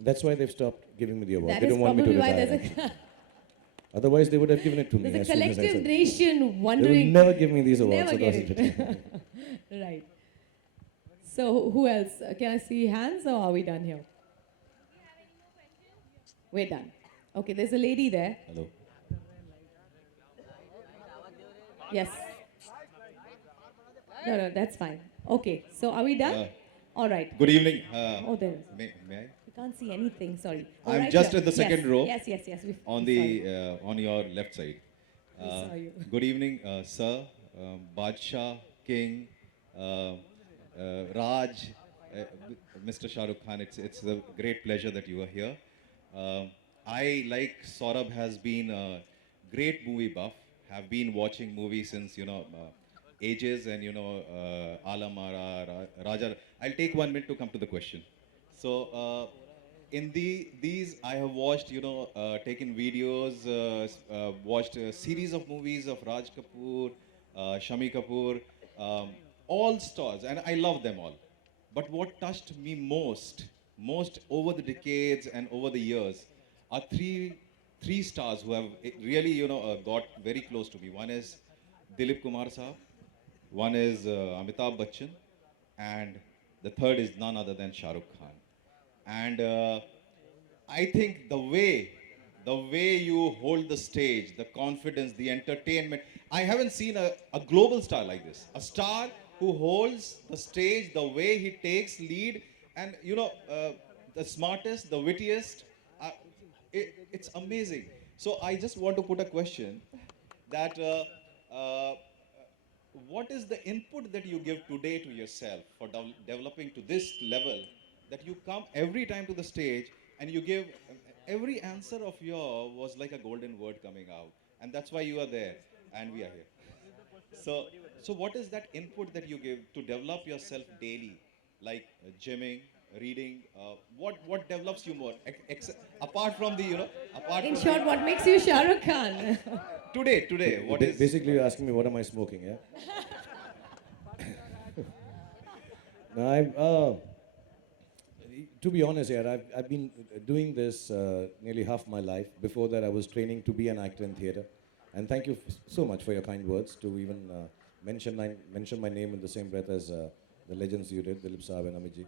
That's why they've stopped giving me the award. That They is don't want me to probably why retire. there's a Otherwise, they would have given it to me there's a as soon as I collective said. nation They will wondering. never give me these awards. Never so get doesn't it. Right. So who else? Can I see hands or are we done here? We're done. Okay, there's a lady there. Hello. Yes. No, no, that's fine. Okay, so are we done? All right. Good evening. Oh, there is. May I? We can't see anything, sorry. I'm Right just here. at the second Yes, row. Yes, yes, yes. On we saw you. on your left side. We saw you. Good evening, sir, Badshah, King, Raj, Mr. Shah Rukh Khan. It's a great pleasure that you are here. I, like Saurabh, has been a great movie buff. Have been watching movies since ages, and Alam Ara, Raja. I'll take 1 minute to come to the question. So. In these I have watched, taken videos, watched a series of movies of Raj Kapoor, Shami Kapoor, all stars, and I love them all. But what touched me most over the decades and over the years, are three stars who have really, got very close to me. One is Dilip Kumar Saab, one is Amitabh Bachchan, and the third is none other than Shah Rukh Khan. And I think the way you hold the stage, the confidence, the entertainment. I haven't seen a global star like this. A star who holds the stage, the way he takes lead, and the smartest, the wittiest. Uh, it's amazing. So I just want to put a question that. What is the input that you give today to yourself for developing to this level, that you come every time to the stage and you give every answer of your was like a golden word coming out, and that's why you are there and we are here. So what is that input that you give to develop yourself daily, like gymming, reading? What develops you more, apart from the apart In from short, what makes you Shah Rukh Khan? today what is Basically, you're asking me what am I smoking, yeah? No, to be honest, yeah, I've been doing this nearly half my life. Before that, I was training to be an actor in theatre. And thank you so much for your kind words to even mention my name in the same breath as the legends you did, Dilip Saab and Amit ji.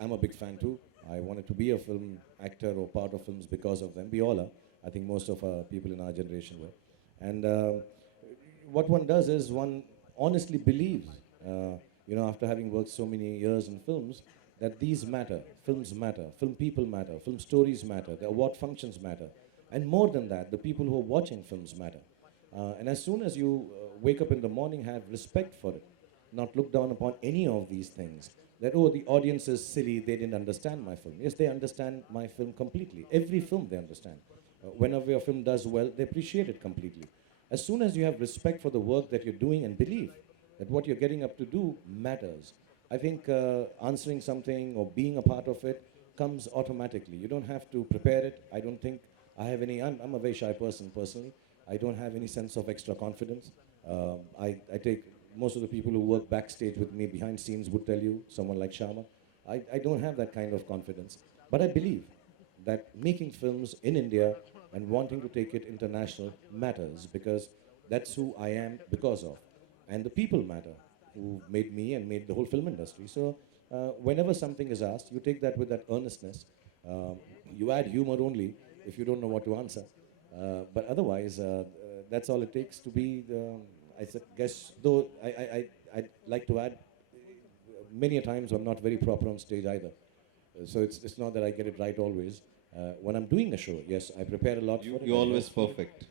I'm a big fan too. I wanted to be a film actor or part of films because of them. We all are. I think most of people in our generation were. And what one does is one honestly believes, after having worked so many years in films, that these matter, films matter, film people matter, film stories matter, the award functions matter. And more than that, the people who are watching films matter. And as soon as you wake up in the morning, have respect for it, not look down upon any of these things. That, oh, the audience is silly, they didn't understand my film. Yes, they understand my film completely. Every film they understand. Whenever your film does well, they appreciate it completely. As soon as you have respect for the work that you're doing and believe that what you're getting up to do matters, I think answering something or being a part of it comes automatically. You don't have to prepare it. I don't think I have any, I'm a very shy person personally. I don't have any sense of extra confidence. I take, most of the people who work backstage with me behind scenes would tell you, someone like Shama, I don't have that kind of confidence. But I believe that making films in India and wanting to take it international matters, because that's who I am because of. And the people matter who made me and made the whole film industry. So whenever something is asked, you take that with that earnestness. You add humor only if you don't know what to answer. But otherwise, that's all it takes to be the, guess, though I'd like to add, many a times I'm not very proper on stage either. So it's not that I get it right always. When I'm doing a show, yes, I prepare a lot for it. you're always perfect.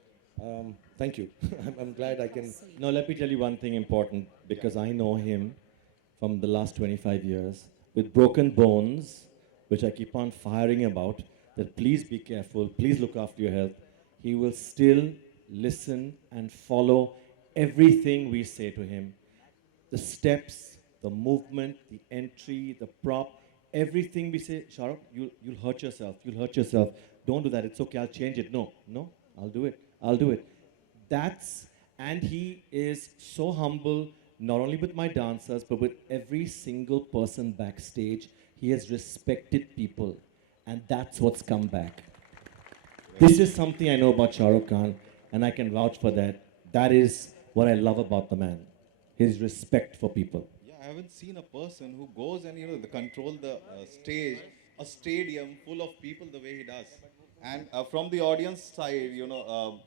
Thank you. I'm glad I can. Now, let me tell you one thing important, because I know him from the last 25 years with broken bones, which I keep on firing about, that please be careful, please look after your health. He will still listen and follow everything we say to him. The steps, the movement, the entry, the prop, everything we say, Shahrukh, you'll hurt yourself, you'll hurt yourself. Don't do that, it's okay, I'll change it. No, I'll do it, I'll do it. And he is so humble, not only with my dancers, but with every single person backstage. He has respected people. And that's what's come back. This is something I know about Shah Rukh Khan, and I can vouch for that. That is what I love about the man, his respect for people. Yeah, I haven't seen a person who goes and control the stage, a stadium full of people the way he does. And from the audience side,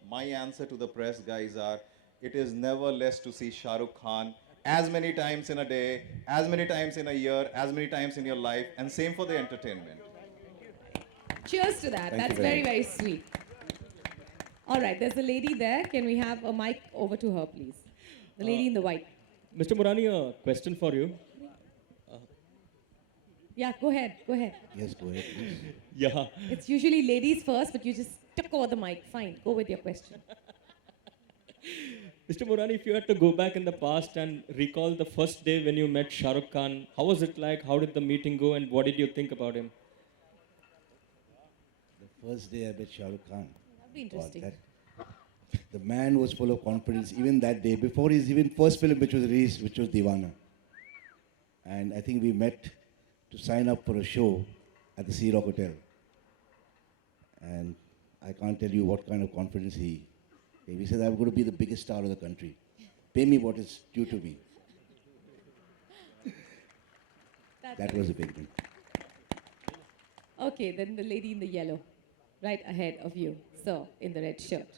my answer to the press guys are, it is never less to see Shah Rukh Khan as many times in a day, as many times in a year, as many times in your life, and same for the entertainment. Cheers to that. Thank you That's very very, very sweet. All right, there's a lady there. Can we have a mic over to her, please? The lady in the white. Mr. Murani, a question for you. Yeah, go ahead. Go ahead. Yes, go ahead, please. Yeah. It's usually ladies first, but you just took over the mic. Fine, go with your question. Mr. Murani, if you had to go back in the past and recall the first day when you met Shah Rukh Khan, how was it like? How did the meeting go? And what did you think about him? The first day I met Shah Rukh Khan. That'd be God, interesting. the man was full of confidence even that day, before his even first film which was released, which was Deewana. And I think we met to sign up for a show at the Sea Rock Hotel. And I can't tell you what kind of confidence he gave. He said, I'm going to be the biggest star of the country. Pay me what is due to me. That was a big thing. Okay, then the lady in the yellow, right ahead of you, sir, in the red shirt.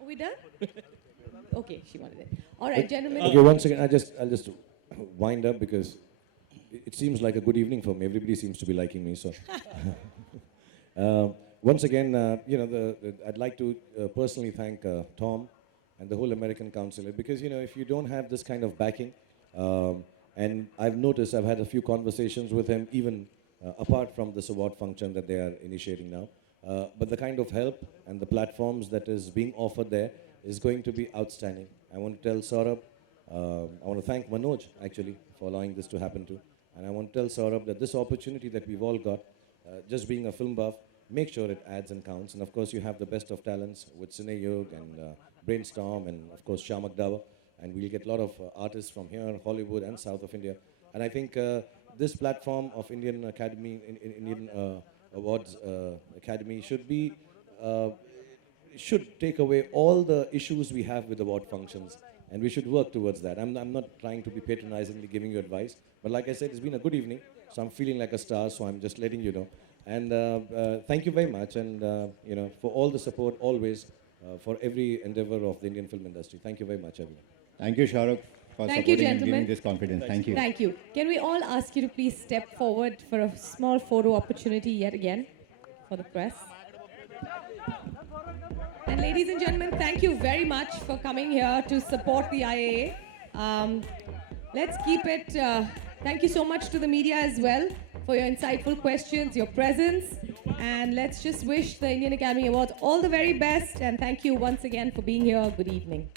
Are we done? Okay, she wanted it. All right, gentlemen. Okay, once again, I'll just wind up because it seems like a good evening for me. Everybody seems to be liking me, so. Once again, I'd like to personally thank Tom and the whole American Council because, if you don't have this kind of backing, and I've noticed, I've had a few conversations with him, even apart from this award function that they are initiating now. But the kind of help and the platforms that is being offered there is going to be outstanding. I want to tell Saurabh, I want to thank Manoj, actually, for allowing this to happen too. And I want to tell Saurabh that this opportunity that we've all got, just being a film buff, make sure it adds and counts. And of course, you have the best of talents with Cine Yog and Brainstorm and of course Shamak Dawa. And we'll get a lot of artists from here, Hollywood and South of India. And I think this platform of Indian Academy, Indian Awards Academy should take away all the issues we have with award functions. And we should work towards that. I'm not trying to be patronizingly giving you advice. But like I said, it's been a good evening. So I'm feeling like a star, so I'm just letting you know. And thank you very much. And, for all the support always for every endeavor of the Indian film industry. Thank you very much, everyone. Thank you, Shah Rukh, for Thank you, supporting and gentlemen. giving this confidence. Thank you. Thank you. Can we all ask you to please step forward for a small photo opportunity yet again for the press? And ladies and gentlemen, thank you very much for coming here to support the IAA. Let's keep it. Thank you so much to the media as well for your insightful questions, your presence. And let's just wish the Indian Academy Awards all the very best. And thank you once again for being here. Good evening.